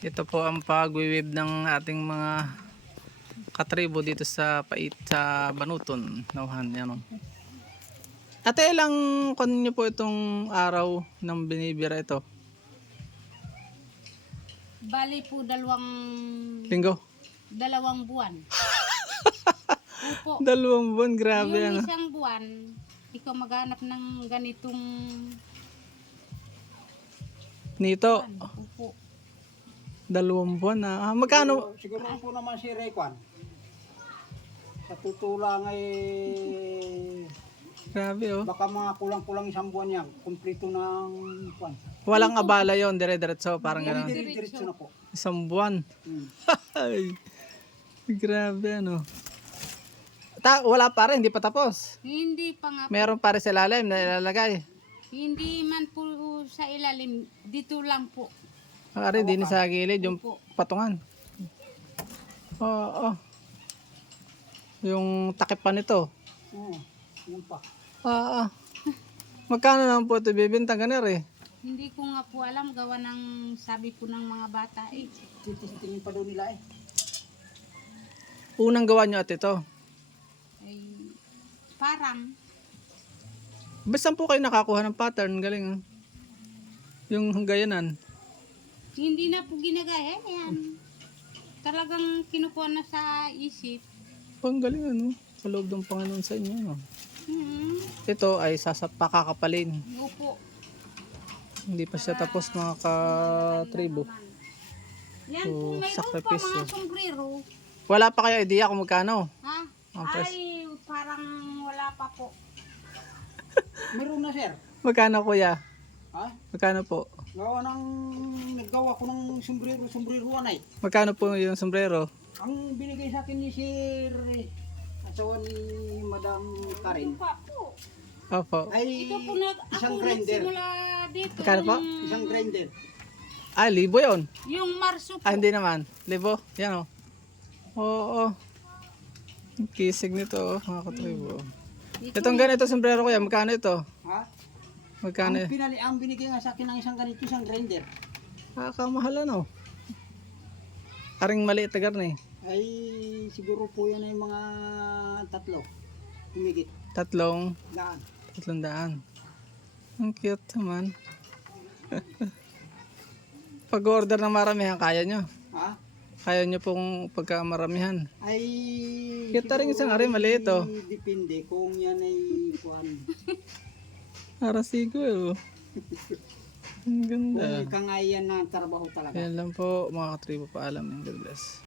Ito po ang pag-weave ng ating mga katribo dito sa Banuton, Nauhan. Yan o. Ate, ilang kunin niyo po itong araw ng binibira ito? Bali po Linggo? 2 buwan. Opo. 2 buwan, grabe ano. Yung isang buwan, ikaw maghanap ng ganitong Nito, buwan. Opo. 2 buwan na. Magkano? Siguro po naman si Rekwan. Sa tutulang ay Grabe oh. baka mga kulang-kulang 1 buwan yan. Kumplito ng kwan. Walang abala yon, dire-diretso, parang gano'n. Diretso na po. 1 buwan. Hmm. Ay, grabe ano. Wala pa rin, hindi pa tapos. Hindi pa nga po. Meron pa rin sa ilalim na ilalagay. Hindi man po sa ilalim, dito lang po. Ari, din sa gilid yung Opo. patungan. Oo. Yung takip pa nito. Oo. Yun pa. Magkano naman po ito bibintang ganir eh? Hindi ko nga po alam, gawa ng sabi po ng mga bata eh. Titingin pa daw nila eh. Unang gawa nyo at ito. Ay, parang, Basta po kayo nakakuha ng pattern, galing ah. Yung gayanan. hindi na po ginagaya yan. Talagang kinukuha na sa isip. Ang galing ano. Sa loob ng Panginoon sa inyo. No? Ito ay pakakapalin. Opo. Hindi pa siya tapos mga katribo. Yan So, po, mayroon pa sakripisyo. mga sombrero. Wala pa kayo idea kung magkano. Ha? Ang pres- Ay, parang wala pa po. Meron na sir. Magkano kuya? Ha? Magkano po? Naggawa ko ng sombrero ay. Magkano po yung sombrero? Ang binigay sa akin ni Sir asawa ni Madam Karen Pa po. Opo. ay Ito po isang ako grinder. nagsimula dito. Magkano po? Isang grinder. Ah, 1,000 yun. Yung Marso po. Ah, hindi naman. 1,000. Yan o. Oo. Ang kisig nito oh, mga katribo. Itong ganito sombrero kuya, magkano ito? Ha? Magkano? Ang binigay nga sa akin ng isang ganito, isang grinder. Kamahal ano? Aring maliit na garni. Ay siguro po yan ay mga 3. Humigit. 300. Daan. 300. Ang cute naman. Pag-order ng maramihan, kaya nyo. Ha? Kaya nyo pong pagkamaramihan. Ay Cute rin isang ari, maliit oh. depende kung yan ay kuan. Arasigo eh. Oh. Ang Kung ganda. kangayan na trabaho talaga. Yan lang po mga katribo, paalam. God bless.